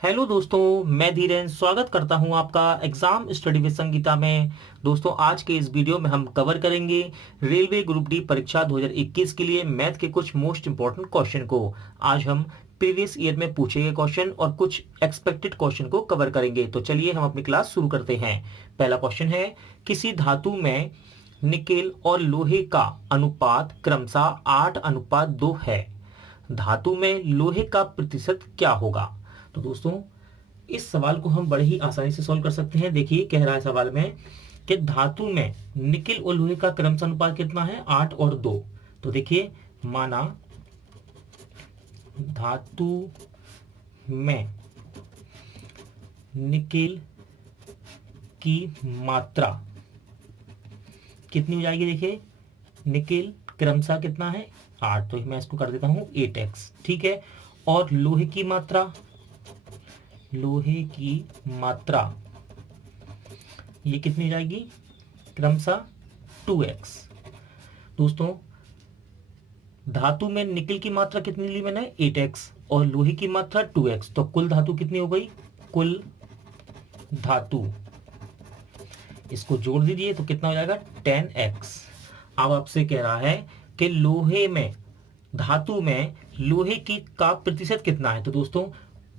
Hello दोस्तों, मैं धीरेन स्वागत करता हूं आपका एग्जाम स्टडी विद संगीता में। दोस्तों, आज के इस वीडियो में हम कवर करेंगे रेलवे ग्रुप डी परीक्षा 2021 के लिए मैथ के कुछ मोस्ट इंपॉर्टेंट क्वेश्चन को। आज हम प्रीवियस ईयर में पूछे गए क्वेश्चन और कुछ एक्सपेक्टेड क्वेश्चन को कवर करेंगे। तो चलिए हम अपनी क्लास शुरू करते हैं। पहला क्वेश्चन है, किसी धातु में निकेल और लोहे का अनुपात क्रमशः 8:2 है। धातु में लोहे का प्रतिशत क्या होगा? तो दोस्तों, इस सवाल को हम बड़े ही आसानी से सॉल्व कर सकते हैं। देखिए, कह रहा है सवाल में कि धातु में निकेल और लोहे का क्रमशः अनुपात कितना है? 8 और 2। तो देखिए, माना धातु में निकेल की मात्रा कितनी हो जाएगी? देखिए, निकेल क्रमशः कितना है? 8, तो मैं इसको कर देता हूं 8x, ठीक है। और लोहे की मात्रा ये कितनी हो जाएगी? क्रमशः 2x। दोस्तों, धातु में निकेल की मात्रा कितनी ली मैंने? 8x, और लोहे की मात्रा 2x, तो कुल धातु कितनी हो गई? कुल धातु, इसको जोड़ दीजिए तो कितना हो जाएगा? 10x। अब आपसे कह रहा है कि धातु में लोहे की का प्रतिशत कितना है। तो दोस्तों,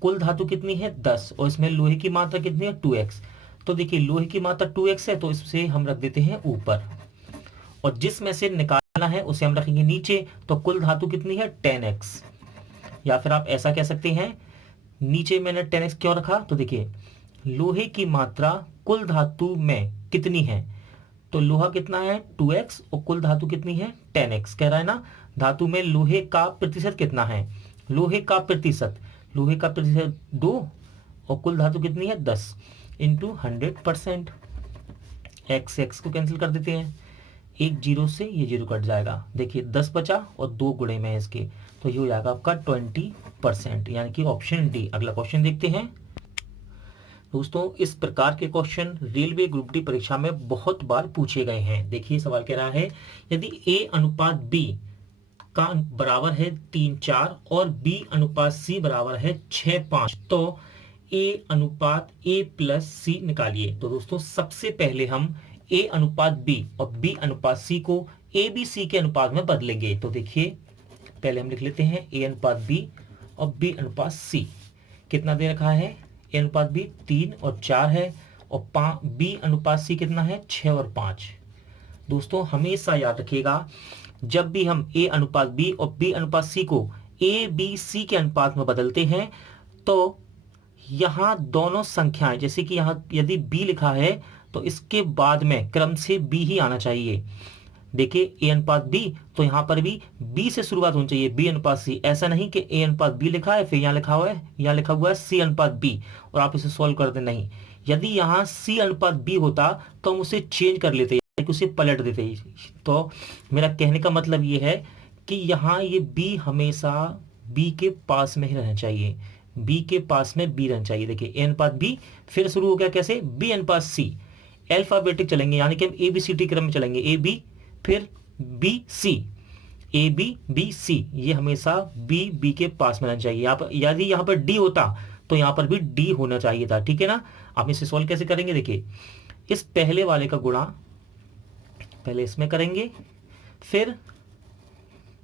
कुल धातु कितनी है? 10, और इसमें लोहे की मात्रा कितनी है? 2x। तो देखिए, लोहे की मात्रा 2x है, तो इससे हम रख देते हैं ऊपर, और जिसमें से निकालना है उसे हम रखेंगे नीचे। तो कुल धातु कितनी है? 10x। या फिर आप ऐसा कह सकते हैं, नीचे मैंने 10x क्यों रखा? तो देखिए, लोहे की मात्रा कुल धातु में कितनी है? तो लोहा कितना है? 2x, और कुल धातु कितनी है? 10x। कह रहा है ना, धातु में लोहे का प्रतिशत कितना है? लोहे का प्रतिशत 2, और कुल धातु कितनी है? 10 इंटू 100%। x को कैंसिल कर देते हैं, एक जीरो से ये जीरो कट जाएगा। देखिए, 10 बचा और 2 गुणे में इसके, तो ये हो जाएगा आपका 20%, यानी कि ऑप्शन डी। अगला क्वेश्चन देखते हैं। दोस्तों, इस प्रकार के क्वेश्चन रेलवे ग्रुप डी परीक्षा में बहुत बार पूछे गए हैं। देखिए, सवाल कह रहा है, यदि a अनुपात b का बराबर है 3:4 और b अनुपात c बराबर है 6:5, तो a अनुपात a प्लस c निकालिए। तो दोस्तों, सबसे पहले हम a अनुपात b और b अनुपात c को a b c के अनुपात में बदलेंगे। तो देखिए, पहले हम लिख लेते हैं a अनुपात b और b अनुपात c। कितना दे रखा है? a अनुपात b 3 और 4 है, और b अनुपात c कितना है? 6 और 5। दोस्तों, हमेशा याद रखिएगा, जब भी हम a अनुपात b और b अनुपात c को a b c के अनुपात में बदलते हैं, तो यहाँ दोनों संख्याएं, जैसे कि यहाँ यदि b लिखा है तो इसके बाद में क्रम से b ही आना चाहिए। देखिए, a अनुपात b, तो यहाँ पर भी b से शुरुआत होनी चाहिए, b अनुपात c। ऐसा नहीं कि a अनुपात b लिखा है, फिर यहाँ लिखा हुआ है c अनुपात b, और आप इसे सॉल्व कर दे। नहीं, यदि यहाँ c अनुपात b होता तो हम उसे चेंज कर लेते, उसे पलट देते। तो मेरा कहने का मतलब ये है कि यहाँ ये b हमेशा b के पास में ही रहना चाहिए, b के पास में b रहना चाहिए। देखिए, a अनुपात b, फिर शुरू हो गया कैसे? b अनुपात c। अल्फाबेटिक चलेंगे, यानी कि हम ए बी सी डी क्रम में चलेंगे, ए बी फिर B C, A B B C, ये हमेशा बी बी के पास में रहना चाहिए। यदि यहाँ पर डी होता तो यहाँ पर भी डी होना चाहिए था, ठीक है ना। आप इसे सॉल्व कैसे करेंगे? देखिए, इस पहले वाले का गुणा पहले इसमें करेंगे, फिर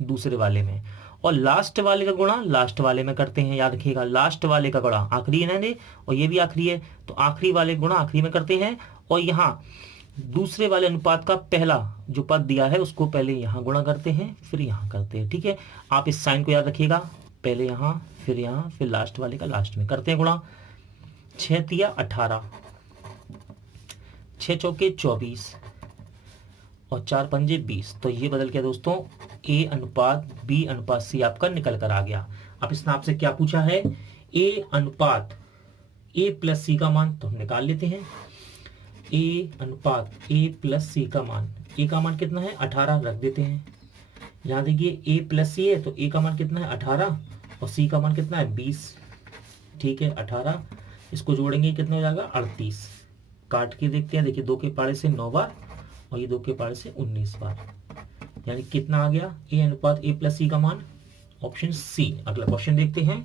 दूसरे वाले में, और लास्ट वाले का गुणा लास्ट वाले में करते हैं। याद रखिएगा, लास्ट वाले का गुणा आखिरी है ना, और ये भी आखिरी है, तो आखिरी वाले गुणा आखिरी में करते हैं। और यहाँ दूसरे वाले अनुपात का पहला जो पद दिया है उसको पहले यहाँ गुणा करते हैं, फिर यहाँ करते हैं, ठीक है। आप इस साइन को याद रखिएगा, पहले यहाँ फिर लास्ट वाले का लास्ट में करते हैं गुणा। 6 तिया 18, 6 चौके 24, और 4 पंजे 20। तो ये बदल के दोस्तों a अनुपात b अनुपात c आपका निकल कर आ गया। अब इसने आपसे क्या पूछा है? a अनुपात a प्लस c का मान, तो हम निकाल लेते हैं। a अनुपात a प्लस c का मान, a का मान कितना है? 18, रख देते हैं। यहाँ देखिए, a प्लस c है, तो a का मान कितना है? 18, और c का मान कितना है? 20, ठीक है। 18 इसको जोड़ेंगे कितना हो जाएगा? 38। काट के देखते हैं, देखिए 2 के पारे से 9 बार, और ये 2 के पारे से 19 बार, यानी कितना आ गया? a अनुपात a प्लस c का मान, ऑप्शन सी। अगला क्वेश्चन देखते हैं।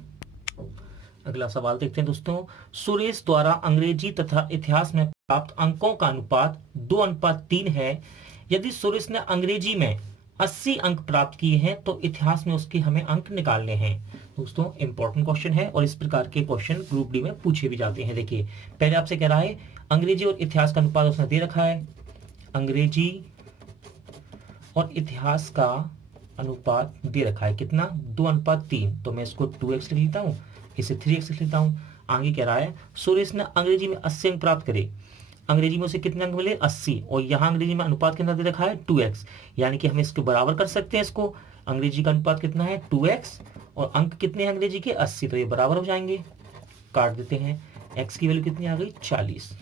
अगला सवाल देखते हैं दोस्तों। सुरेश द्वारा अंग्रेजी तथा इतिहास में प्राप्त अंकों का अनुपात 2:3 है। यदि सुरेश ने अंग्रेजी में 80 अंक प्राप्त किए हैं तो इतिहास में उसके हमें अंक निकालने हैं। दोस्तों इंपॉर्टेंट क्वेश्चन है और इस प्रकार के क्वेश्चन ग्रुप डी में पूछे भी जाते हैं। देखिए पहले आपसे कह रहा है अंग्रेजी और इतिहास का अनुपात उसने दे रखा है। अंग्रेजी और इतिहास का अनुपात दे रखा है कितना, 2:3। तो मैं इसको 2x लिख लेता हूँ, इसे 3x लिख लेता हूँ। आगे कह रहा है सुरेश ने अंग्रेजी में 80 अंक प्राप्त करे। अंग्रेजी में उसे कितने अंक मिले, 80, और यहाँ अंग्रेजी में अनुपात कितना दे रखा है, 2x। यानी कि हम इसके बराबर कर सकते हैं इसको। अंग्रेजी का अनुपात कितना है, 2x, और अंक कितने हैं अंग्रेजी के, 80, तो ये बराबर हो जाएंगे। काट देते हैं, x की वैल्यू कितनी आ गई, 40।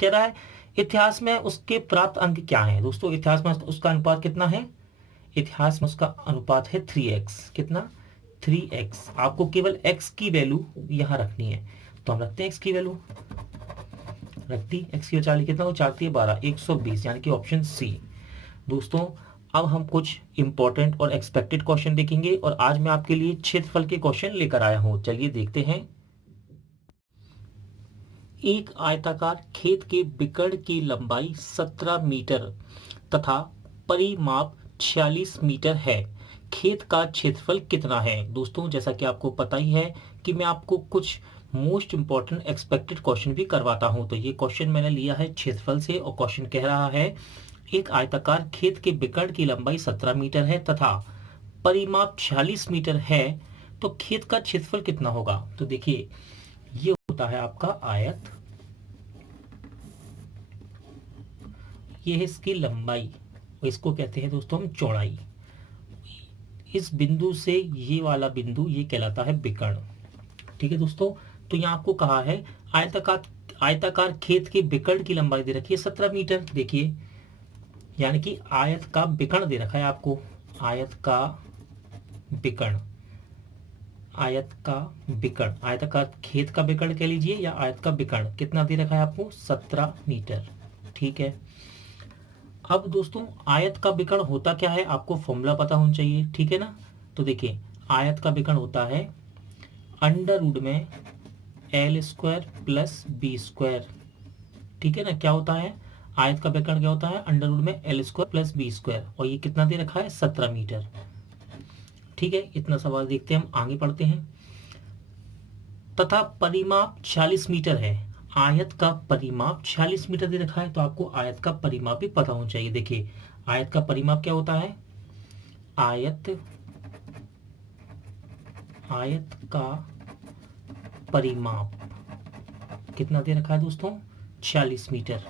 कह रहा है इतिहास में उसके प्राप्त अंक क्या है। दोस्तों इतिहास में उसका अनुपात कितना है, इतिहास में उसका अनुपात है 3x। कितना, 3x। आपको केवल x की वैल्यू यहां रखनी है, तो हम रखते हैं x की वैल्यू, रखती x की 40, कितना हो, 4 × 12, 120, यानी कि ऑप्शन सी। दोस्तों अब हम कुछ इंपॉर्टेंट और एक्सपेक्टेड क्वेश्चन देखेंगे, और आज मैं आपके लिए क्षेत्रफल के क्वेश्चन लेकर आया हूं। चलिए देखते हैं। एक आयताकार खेत के बिकड़ की लंबाई 17 मीटर तथा परिमाप 46 मीटर है। खेत का क्षेत्रफल कितना है। दोस्तों जैसा कि आपको पता ही है कि मैं आपको कुछ मोस्ट इंपॉर्टेंट एक्सपेक्टेड क्वेश्चन भी करवाता हूं। तो ये क्वेश्चन मैंने लिया है क्षेत्रफल से, और क्वेश्चन कह रहा है एक आयताकार खेत के बिकड़ की लंबाई 17 मीटर है तथा परिमाप 46 मीटर है, तो खेत का क्षेत्रफल कितना होगा। तो देखिए ये होता है आपका आयत, ये है इसकी लंबाई, इसको कहते हैं दोस्तों हम चौड़ाई। इस बिंदु से ये वाला बिंदु ये कहलाता है बिकर्ण। ठीक है दोस्तों, तो यहाँ आपको कहा है आयताकार खेत के बिकर्ण की लंबाई दे रखी है 17 मीटर। देखिए यानी कि आयत का बिकर्ण दे रखा है आपको, आयत का बिकर्ण, आयत का बिकर्ण, आयताकार खेत का बिकर्ण कह लीजिए या आयत का बिकर्ण, कितना दे रखा है आपको, 17 मीटर। ठीक है, अब दोस्तों आयत का विकर्ण होता क्या है, आपको फॉर्मूला पता होना चाहिए। ठीक है ना, तो देखिए आयत का विकर्ण होता है √ में L² + B²। ठीक है ना, क्या होता है आयत का विकर्ण, क्या होता है √ में L² + B², और ये कितना दे रखा है, 17 मीटर। ठीक है, इतना सवाल देखते हैं, हम आगे पढ़ते हैं। तथा परिमाप 40 मीटर है। आयत का परिमाप 40 मीटर दे रखा है, तो आपको आयत का परिमाप भी पता होना चाहिए। देखिए आयत का परिमाप क्या होता है, आयत का परिमाप कितना दे रखा है दोस्तों, 40 मीटर।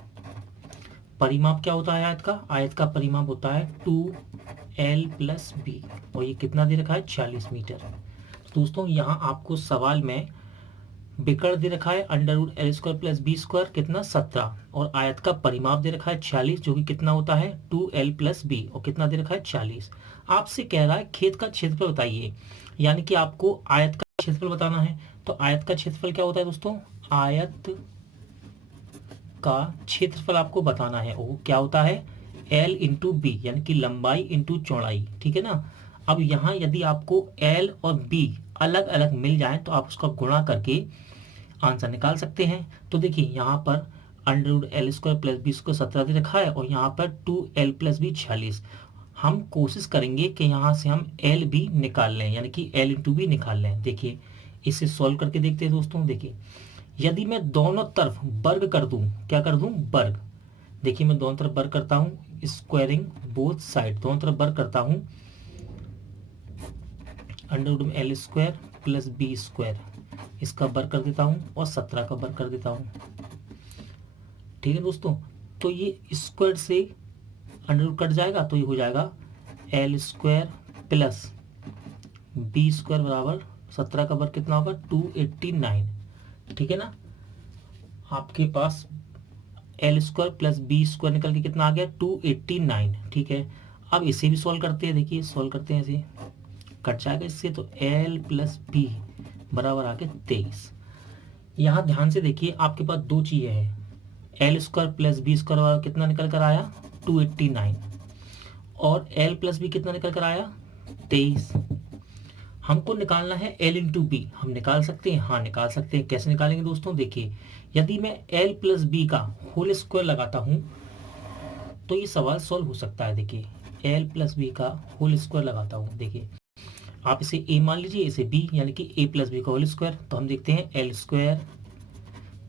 परिमाप क्या होता है आयत का परिमाप होता है 2L + B, और ये कितना दे रखा है, 40 मीटर। दोस्तों यहाँ आपको सवाल में बिकर्ण दे रखा है √ L² + B², कितना, 17, और आयत का परिमाप दे रखा है 40, जो कि कितना होता है 2L + B, और कितना दे रखा है, 40। आपसे कह रहा है खेत का क्षेत्रफल बताइए, यानी कि आपको आयत का क्षेत्रफल बताना है। तो आयत का क्षेत्रफल क्या होता है दोस्तों, आयत का क्षेत्रफल आपको बताना है, वो क्या होता है, L × B, यानी कि लंबाई × चौड़ाई। ठीक है ना, अब यहाँ यदि आपको L और B अलग अलग मिल जाए तो आप उसका गुणा करके आंसर निकाल सकते हैं। तो देखिए यहाँ पर √ L² + B² 17 दे रखा है, और यहाँ पर 2L + B 46। हम कोशिश करेंगे कि यहाँ से हम L भी निकाल लें, यानी कि L × B निकाल लें। देखिए इसे सॉल्व करके देखते हैं दोस्तों। देखिए यदि मैं दोनों तरफ वर्ग कर दूं, क्या कर दूं, वर्ग। देखिए मैं दोनों तरफ वर्ग करता हूं, स्क्वायरिंग बोथ साइड, दोनों तरफ वर्ग करता हूं, √ L² + B², इसका वर्ग कर देता हूं और 17 का वर्ग कर देता हूं। ठीक है दोस्तों, तो ये स्क्वायर से √ कट जाएगा, तो ये हो जाएगा L² + B² बराबर 17 का वर्ग कितना होगा, 289। ठीक है ना, आपके पास L² + B² निकल के कितना आ गया, 289। ठीक है, अब इसे भी सॉल्व करते हैं। देखिए सॉल्व करते हैं, इसे कट जाएगा इससे, तो L + B बराबर आ गया 23। यहाँ ध्यान से देखिए आपके पास दो चीज़ें हैं, L² + B² बराबर कितना निकल कर आया, 289, और L + B कितना निकल कर आया, 23। हमको निकालना है L इंटू बी। हम निकाल सकते हैं, हाँ निकाल सकते हैं। कैसे निकालेंगे दोस्तों, देखिए यदि मैं L प्लस बी का होल स्क्वायर लगाता हूँ तो ये सवाल सॉल्व हो सकता है। देखिए L प्लस बी का होल स्क्वायर लगाता हूँ, देखिए आप इसे A मान लीजिए, इसे B, यानी कि A प्लस बी का होल स्क्वायर। तो हम देखते हैं L square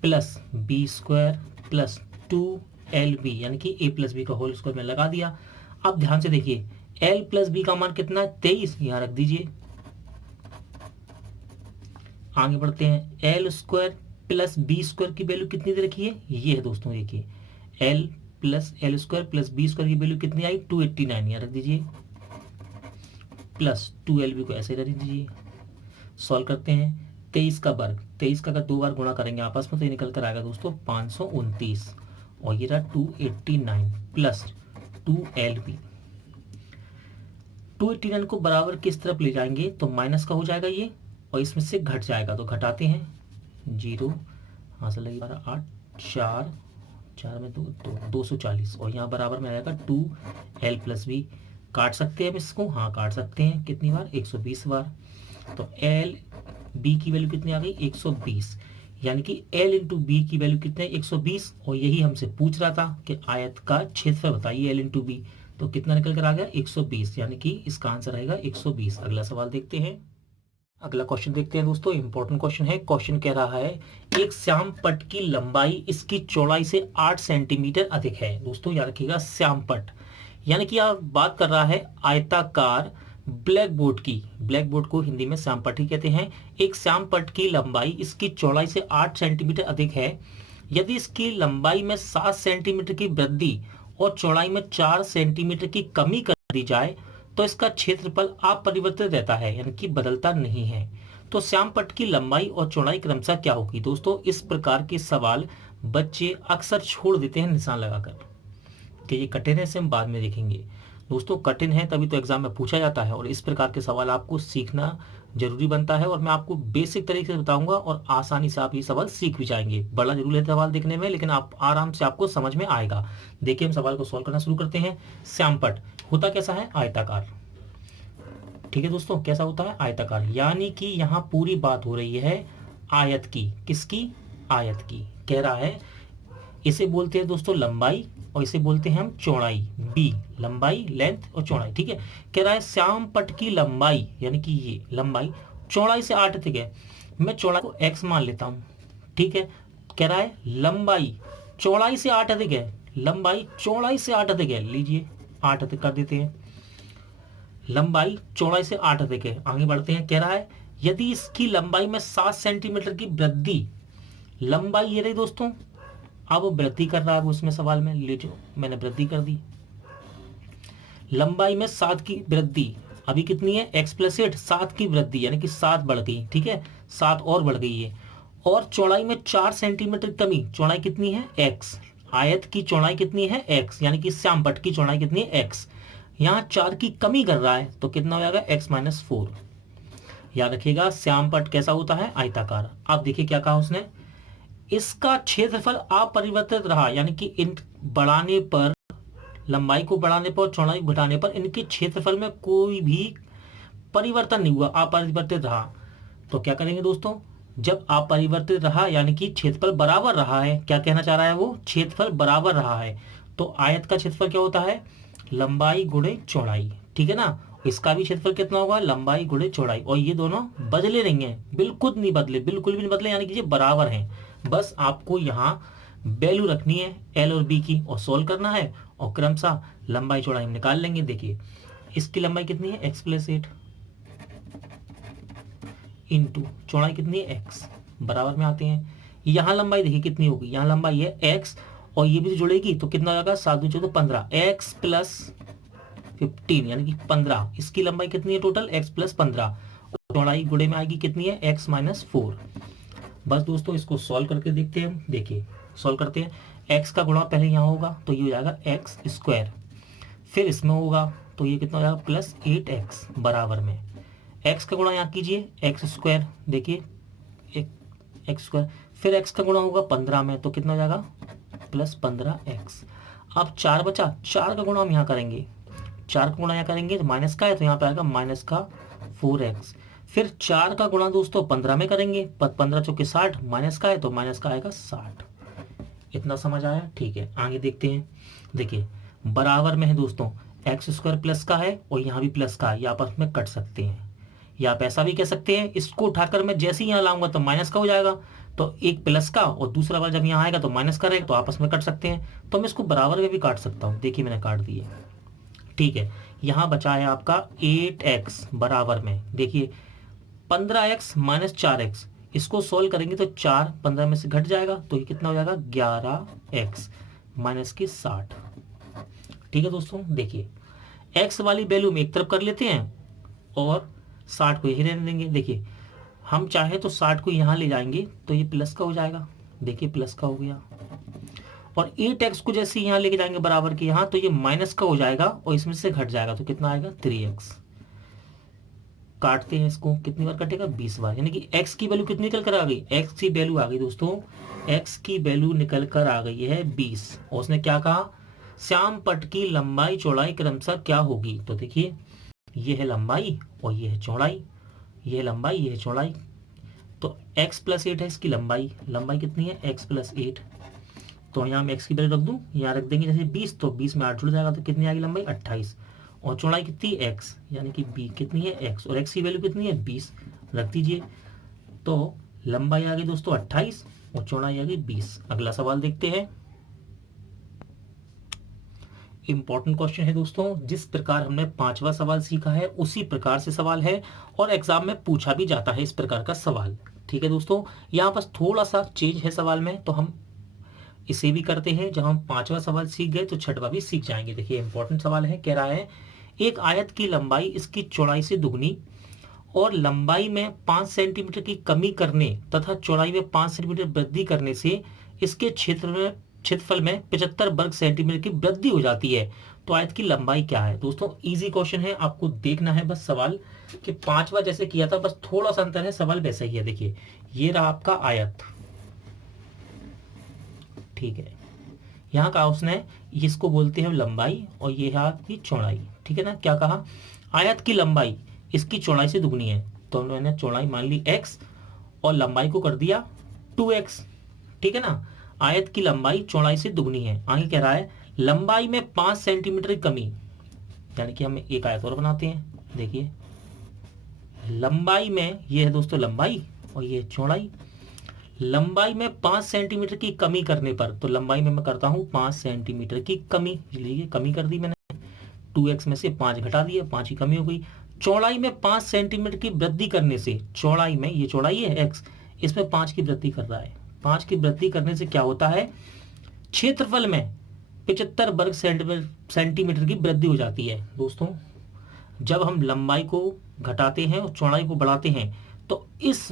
plus B square plus 2LB, यानी कि A प्लस बी का होल स्क्वायर में लगा दिया। अब ध्यान से देखिए L प्लस बी का मान कितना है, 23, यहाँ रख दीजिए। आगे बढ़ते हैं, L square plus B square की वैल्यू कितनी दे रखी है, ये है दोस्तों, देखिए L plus L square plus B square की वैल्यू कितनी आई, 289, यहाँ रख दीजिए, प्लस 2LB को ऐसे रख दीजिए। सॉल्व करते हैं, 23 का वर्ग, 23 का अगर 2 बार गुणा करेंगे आपस में तो ये निकल कर आएगा दोस्तों 529, और ये रहा 289 प्लस 2LB। 289 को बराबर किस तरफ ले जाएंगे तो माइनस का हो जाएगा ये, और इसमें से घट जाएगा, तो घटाते हैं, 0 यहाँ से लगी 12 8 4 4 में 2 240, और यहाँ बराबर में आएगा 2L प्लस बी। काट सकते हैं हम इसको, हाँ काट सकते हैं, कितनी बार, 120 बार। तो L B की वैल्यू कितनी आ गई, 120, यानी कि L इंटू बी की वैल्यू कितने, 120। और यही हमसे पूछ रहा था कि आयत का क्षेत्रफल बताइए L इंटू बी, तो कितना निकल कर आ गया, 120, यानी कि इसका आंसर रहेगा 120। अगला सवाल देखते हैं। अगला क्वेश्चन देखते हैं दोस्तों, इंपॉर्टेंट क्वेश्चन है। क्वेश्चन कह रहा है एक श्याम पट की लंबाई इसकी चौड़ाई से 8 सेंटीमीटर अधिक है। दोस्तों याद रखिएगा, श्याम पट यानी कि आप बात कर रहा है आयताकार ब्लैक बोर्ड की। ब्लैक बोर्ड को हिंदी में श्याम पट ही कहते हैं। एक श्याम पट की लंबाई इसकी चौड़ाई से 8 सेंटीमीटर अधिक है। यदि इसकी लंबाई में 7 सेंटीमीटर की वृद्धि और चौड़ाई में 4 सेंटीमीटर की कमी कर दी जाए तो इसका क्षेत्रफल अपरिवर्तित रहता है, यानी कि बदलता नहीं है। तो श्याम पट की लंबाई और चौड़ाई क्रमशः क्या होगी। दोस्तों इस प्रकार के सवाल बच्चे अक्सर छोड़ देते हैं निशान लगाकर कि ये कठिन है, इसे हम बाद में देखेंगे। दोस्तों कठिन है तभी तो एग्जाम में पूछा जाता है, और इस प्रकार के सवाल आपको सीखना जरूरी बनता है। और मैं आपको बेसिक तरीके से बताऊंगा और आसानी से आप ये सवाल सीख भी जाएंगे। बड़ा जरूर है सवाल देखने में, लेकिन आप आराम से आपको समझ में आएगा। देखिए हम सवाल को सॉल्व करना शुरू करते हैं। श्याम पट होता कैसा है, आयताकार। ठीक है दोस्तों, कैसा होता है, आयताकार, यानी कि यहाँ पूरी बात हो रही है आयत की। किसकी, आयत की। कह रहा है इसे बोलते हैं दोस्तों लंबाई, और इसे बोलते हैं हम चौड़ाई। बी लंबाई, लेंथ और चौड़ाई। ठीक है, कह रहा है श्याम पट की लंबाई, यानी कि ये लंबाई चौड़ाई से 8 अधिक है। मैं चौड़ाई को x मान लेता हूं। ठीक है, कह रहा है लंबाई चौड़ाई से 8 अधिक है। लंबाई चौड़ाई से 8 अधिक है, लीजिए 8 अधिक कर देते हैं। लंबाई चौड़ाई से 8 अधिक है। आगे बढ़ते हैं, कह रहा है यदि इसकी लंबाई में 7 सेंटीमीटर की वृद्धि, लंबाई ये रही दोस्तों, अब वो वृद्धि कर रहा है उसमें सवाल में, ले जो मैंने वृद्धि कर दी। लंबाई में 7 की वृद्धि, अभी कितनी है, x प्लस 8, 7 की वृद्धि यानी कि 7 बढ़ गई। ठीक है, 7 और बढ़ गई है। और चौड़ाई में 4 सेंटीमीटर कमी, चौड़ाई कितनी है, x। आयत की चौड़ाई कितनी है, x, यानी कि श्याम पट की चौड़ाई कितनी है, x। यहाँ 4 की कमी कर रहा है तो कितना हो जाएगा, x माइनस 4। याद रखिएगा श्याम पट कैसा होता है, आयताकार। आप देखिए क्या कहा उसने, इसका क्षेत्रफल अपरिवर्तित रहा, यानी कि इन बढ़ाने पर, लंबाई को बढ़ाने पर, चौड़ाई घटाने पर इनके क्षेत्रफल में कोई भी परिवर्तन नहीं हुआ, अपरिवर्तित रहा। तो क्या करेंगे दोस्तों, जब अपरिवर्तित रहा यानी कि क्षेत्रफल बराबर रहा है, क्या कहना चाह रहा है वो, क्षेत्रफल बराबर रहा है, तो आयत का क्षेत्रफल क्या होता है, लंबाई गुणे चौड़ाई। ठीक है ना, इसका भी क्षेत्रफल कितना होगा, लंबाई गुणे चौड़ाई। और ये दोनों बदले नहीं है, बिल्कुल नहीं बदले, बिल्कुल भी नहीं बदले, यानी कि ये बराबर हैं। बस आपको यहाँ वैल्यू रखनी है एल और बी की और सोल्व करना है, और क्रमशः लंबाई चौड़ाई हम निकाल लेंगे। देखिए इसकी लंबाई कितनी है, एक्स प्लस 8 इंटू चौड़ाई कितनी है, एक्स, बराबर में आते हैं। यहाँ लंबाई देखिए कितनी होगी, यहाँ लंबाई है एक्स, और ये भी जुड़ेगी तो कितना हो जाएगा, 7 दूनी 14 15, एक्स प्लस 15 यानी कि 15। इसकी लंबाई कितनी है टोटल, एक्स प्लस 15, चौड़ाई गुणे में आएगी कितनी है, एक्स माइनस 4। बस दोस्तों इसको सॉल्व करके देखते हैं हम। देखिए सॉल्व करते हैं, x का गुणा पहले यहाँ होगा तो ये हो जाएगा एक्स स्क्वायर, फिर इसमें होगा तो ये कितना हो जाएगा, प्लस 8x बराबर में, x का गुणा यहाँ कीजिए, एक्स स्क्वायर, देखिए एक्स स्क्वायर, फिर x का गुणा होगा 15 में तो कितना हो जाएगा, प्लस 15x। अब 4 बचा, 4 का गुणा हम यहाँ करेंगे, 4 का गुणा यहाँ करेंगे तो माइनस का है तो यहाँ पे आएगा माइनस का 4x, फिर 4 का गुणा दोस्तों 15 में करेंगे, 15 चौके 60, माइनस का है तो माइनस का आएगा 60। इतना समझ आया? ठीक है, आगे देखते हैं। देखिए बराबर में है दोस्तों, एक्स स्क्वायर प्लस का है और यहाँ भी प्लस का है, ये आपस में कट सकते हैं। या आप ऐसा भी कह सकते हैं, इसको उठाकर मैं जैसे ही यहाँ लाऊंगा तो माइनस का हो जाएगा, तो एक प्लस का और दूसरा बार जब यहाँ आएगा तो माइनस का रहेगा, तो आपस में कट सकते हैं। तो मैं इसको बराबर में भी काट सकता हूँ, देखिए मैंने काट दिए। ठीक है, यहाँ बचा है आपका 8x बराबर में, देखिए 15x माइनस 4x, इसको सोल्व करेंगे तो 4 15 में से घट जाएगा, तो ये कितना हो जाएगा 11x माइनस की 60। ठीक है दोस्तों, देखिए x वाली वैल्यू में एक तरफ कर लेते हैं और 60 को यही रहने देंगे। देखिए हम चाहे तो 60 को यहाँ ले जाएंगे तो ये प्लस का हो जाएगा, देखिए प्लस का हो गया। और 8x को जैसे यहाँ लेके जाएंगे बराबर के यहाँ, तो ये माइनस का हो जाएगा और इसमें से घट जाएगा, तो कितना आएगा 3x। काटते हैं इसको, कितनी बार कटेगा 20 बार, यानी कि x की वैल्यू कितनी निकल कर आ गई, x की वैल्यू आ गई दोस्तों, x की वैल्यू निकल कर आ गई है 20। और उसने क्या कहा, श्याम पट की लंबाई चौड़ाई क्रमशः क्या होगी। तो देखिए ये है लंबाई और ये है चौड़ाई, ये है लंबाई ये है चौड़ाई, तो x प्लस 8 है इसकी लंबाई, लंबाई कितनी है x प्लस 8, तो यहाँ मैं x की वैल्यू रख दूँ, यहाँ रख देंगे जैसे 20, तो 20 में 8 जुड़ जाएगा, तो कितनी आ गई लंबाई 28, और चौड़ाई कितनी x, यानी कि b कितनी है x, और x की वैल्यू कितनी है 20 रख दीजिए, तो लंबाई आ गई दोस्तों 28 और चौड़ाई आ गई 20। अगला सवाल देखते हैं। इंपॉर्टेंट क्वेश्चन है दोस्तों, जिस प्रकार हमने 5वां सवाल सीखा है उसी प्रकार से सवाल है और एग्जाम में पूछा भी जाता है इस प्रकार का सवाल। ठीक है दोस्तों, यहाँ बस थोड़ा सा चेंज है सवाल में, तो हम इसे भी करते हैं। जब हम 5वां सवाल सीख गए तो 6वां भी सीख जाएंगे। देखिए इंपॉर्टेंट सवाल है, कह रहा है एक आयत की लंबाई इसकी चौड़ाई से दुगनी और लंबाई में 5 सेंटीमीटर की कमी करने तथा चौड़ाई में 5 सेंटीमीटर वृद्धि करने से इसके क्षेत्रफल में 75 वर्ग सेंटीमीटर की वृद्धि हो जाती है, तो आयत की लंबाई क्या है। दोस्तों इजी क्वेश्चन है, आपको देखना है बस सवाल कि 5वां जैसे किया था बस थोड़ा सा अंतर है, सवाल वैसा ही है। देखिए ये रहा आपका आयत, ठीक है, यहाँ का उसने इसको बोलते हैं लंबाई और ये है आपकी चौड़ाई। ठीक है ना, क्या कहा, आयत की लंबाई इसकी चौड़ाई से दुगनी है, तो मैंने चौड़ाई मान ली x और लंबाई को कर दिया 2x। ठीक है ना, आयत की लंबाई चौड़ाई से दुगनी है। आगे कह रहा है लंबाई में 5 सेंटीमीटर की कमी, यानी कि हम एक आयत और बनाते हैं। देखिए लंबाई में ये है दोस्तों लंबाई और ये चौड़ाई, लंबाई में 5 सेंटीमीटर की कमी करने पर, तो लंबाई में मैं करता हूं 5 सेंटीमीटर की कमी, इसलिए कमी कर दी मैंने, 2x में से 5 घटा दिए, 5 की कमी हो गई। चौड़ाई में 5 सेंटीमीटर की वृद्धि करने से, चौड़ाई में ये चौड़ाई है x, इसमें 5 की वृद्धि कर रहा है, 5 की वृद्धि करने से क्या होता है, क्षेत्रफल में 75 वर्ग सेंटीमीटर की वृद्धि हो जाती है। दोस्तों जब हम लंबाई को घटाते हैं और चौड़ाई को बढ़ाते हैं तो इस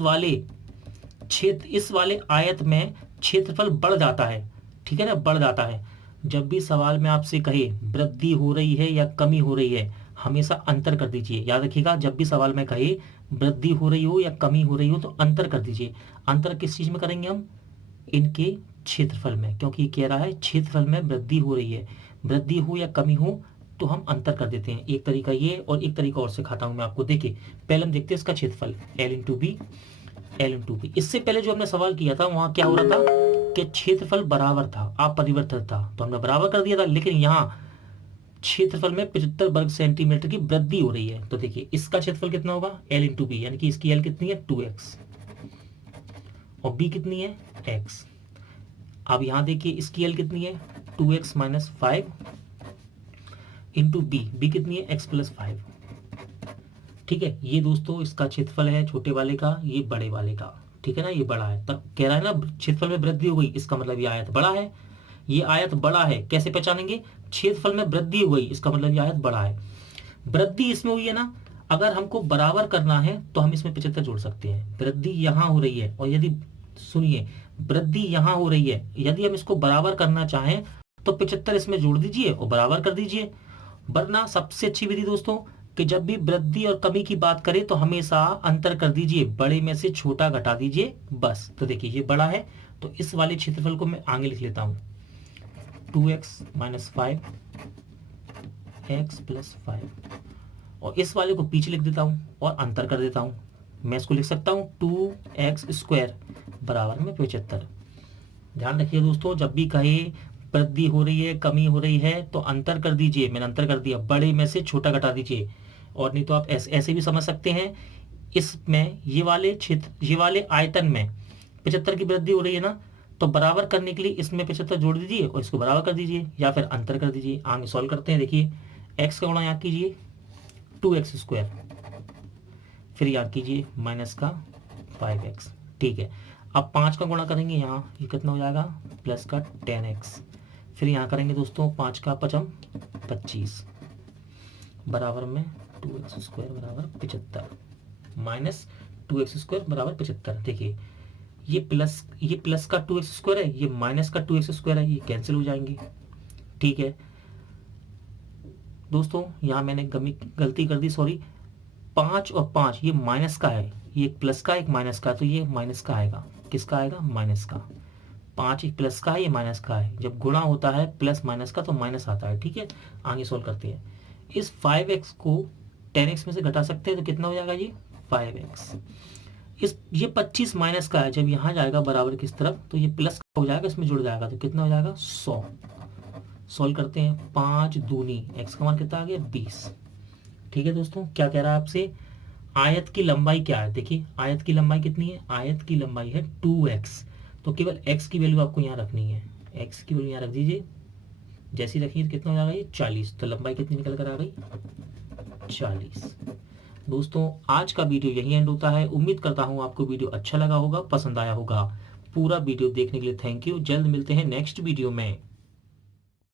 वाले आयत में क्षेत्रफल बढ़ जाता है। ठीक है ना, बढ़ जाता है। जब भी सवाल में आपसे कहे वृद्धि हो रही है या कमी हो रही है, हमेशा अंतर कर दीजिए। याद रखिएगा, जब भी सवाल में कहे वृद्धि हो रही हो या कमी हो रही हो तो अंतर कर दीजिए। अंतर किस चीज में करेंगे हम, इनके क्षेत्रफल में, क्योंकि कह रहा है क्षेत्रफल में वृद्धि हो रही है, वृद्धि हो या कमी हो तो हम अंतर कर देते हैं। एक तरीका ये और एक तरीका और सिखाता हूं मैं आपको। देखिए पहले हम देखते हैं इसका क्षेत्रफल, L into B, L into B. इससे पहले जो हमने सवाल किया था वहां क्या हो रहा था कि क्षेत्रफल बराबर था, अपरिवर्तित था, तो हमने बराबर कर दिया था, लेकिन यहाँ क्षेत्रफल में 75 वर्ग सेंटीमीटर की वृद्धि हो रही है। तो देखिए इसका क्षेत्रफल कितना होगा, L इंटू बी, यानी कि इसकी L कितनी है 2x और b कितनी है x। अब यहां देखिए इसकी L कितनी है 2x माइनस 5 इंटू बी कितनी है x प्लस 5। ठीक है, ये दोस्तों इसका क्षेत्रफल है छोटे वाले का, ये बड़े वाले का। ठीक है ना, ये बड़ा है, तब कह रहा है ना क्षेत्रफल में वृद्धि हो गई, इसका मतलब ये आयत बड़ा है, ये आयत बड़ा है। कैसे पहचानेंगे, क्षेत्रफल में वृद्धि हो गई, इसका मतलब ये आयत बड़ा है। वृद्धि इसमें हुई है ना, अगर हमको बराबर करना है तो हम इसमें 75 जोड़ सकते हैं। वृद्धि यहाँ हो रही है और यदि सुनिए वृद्धि यहाँ हो रही है, यदि हम इसको बराबर करना चाहें तो 75 इसमें जोड़ दीजिए और बराबर कर दीजिए। वरना सबसे अच्छी विधि दोस्तों कि जब भी वृद्धि और कमी की बात करें तो हमेशा अंतर कर दीजिए, बड़े में से छोटा घटा दीजिए बस। तो देखिए ये बड़ा है तो इस वाले क्षेत्रफल को मैं आगे लिख लेता हूं 2x माइनस 5 x प्लस 5, और इस वाले को पीछे लिख देता हूं और अंतर कर देता हूं। मैं इसको लिख सकता हूँ 2x² बराबर में 75। ध्यान रखिए दोस्तों, जब भी कहे वृद्धि हो रही है, कमी हो रही है, तो अंतर कर दीजिए। मैंने अंतर कर दिया, बड़े में से छोटा घटा दीजिए। और नहीं तो आप ऐसे भी समझ सकते हैं, इसमें ये वाले क्षेत्र, ये वाले आयतन में 75 की वृद्धि हो रही है ना, तो बराबर करने के लिए इसमें 75 जोड़ दीजिए और इसको बराबर कर दीजिए, या फिर अंतर कर दीजिए। आगे सॉल्व करते हैं। देखिए x का गुणा यहाँ कीजिए 2x², फिर यहाँ कीजिए माइनस का 5x। ठीक है, अब 5 का गुणा करेंगे यहाँ, ये कितना हो जाएगा प्लस का 10x। फिर यहाँ करेंगे दोस्तों 5 का 5 25 बराबर में 2x² बराबर 75 माइनस 2x² बराबर 75। देखिए ये प्लस का 2x² है, ये माइनस का 2x² है, ये कैंसिल हो जाएंगे। ठीक है दोस्तों, यहाँ मैंने गलती कर दी, सॉरी। 5 और 5 ये माइनस का है, ये एक प्लस का एक माइनस का, तो ये माइनस का आएगा। किसका आएगा? माइनस का। 5 एक प्लस का है, ये माइनस का है। जब गुणा होता है प्लस माइनस का तो माइनस आता है। ठीक है, आगे सोल्व करते हैं। इस 5x को 10x में से घटा सकते हैं, तो कितना हो जाएगा ये 5x। ये 25 माइनस का है, जब यहाँ जाएगा बराबर किस तरफ तो ये प्लस का हो जाएगा, इसमें जुड़ जाएगा, तो कितना हो जाएगा 100। सॉल्व करते हैं। 5 दूनी x का मान कितना आ गया 20। ठीक है दोस्तों, क्या कह रहा है आपसे? आयत की लंबाई क्या है? देखिए आयत की लंबाई कितनी है? आयत की लंबाई है 2x। तो केवल x की वैल्यू आपको यहाँ रखनी है। x की वैल्यू यहाँ रख दीजिए, जैसी रखिए तो कितना हो जाएगा ये 40। तो लंबाई कितनी निकल कर आ गई 40। दोस्तों आज का वीडियो यही एंड होता है। उम्मीद करता हूँ आपको वीडियो अच्छा लगा होगा, पसंद आया होगा। पूरा वीडियो देखने के लिए थैंक यू। जल्द मिलते हैं नेक्स्ट वीडियो में।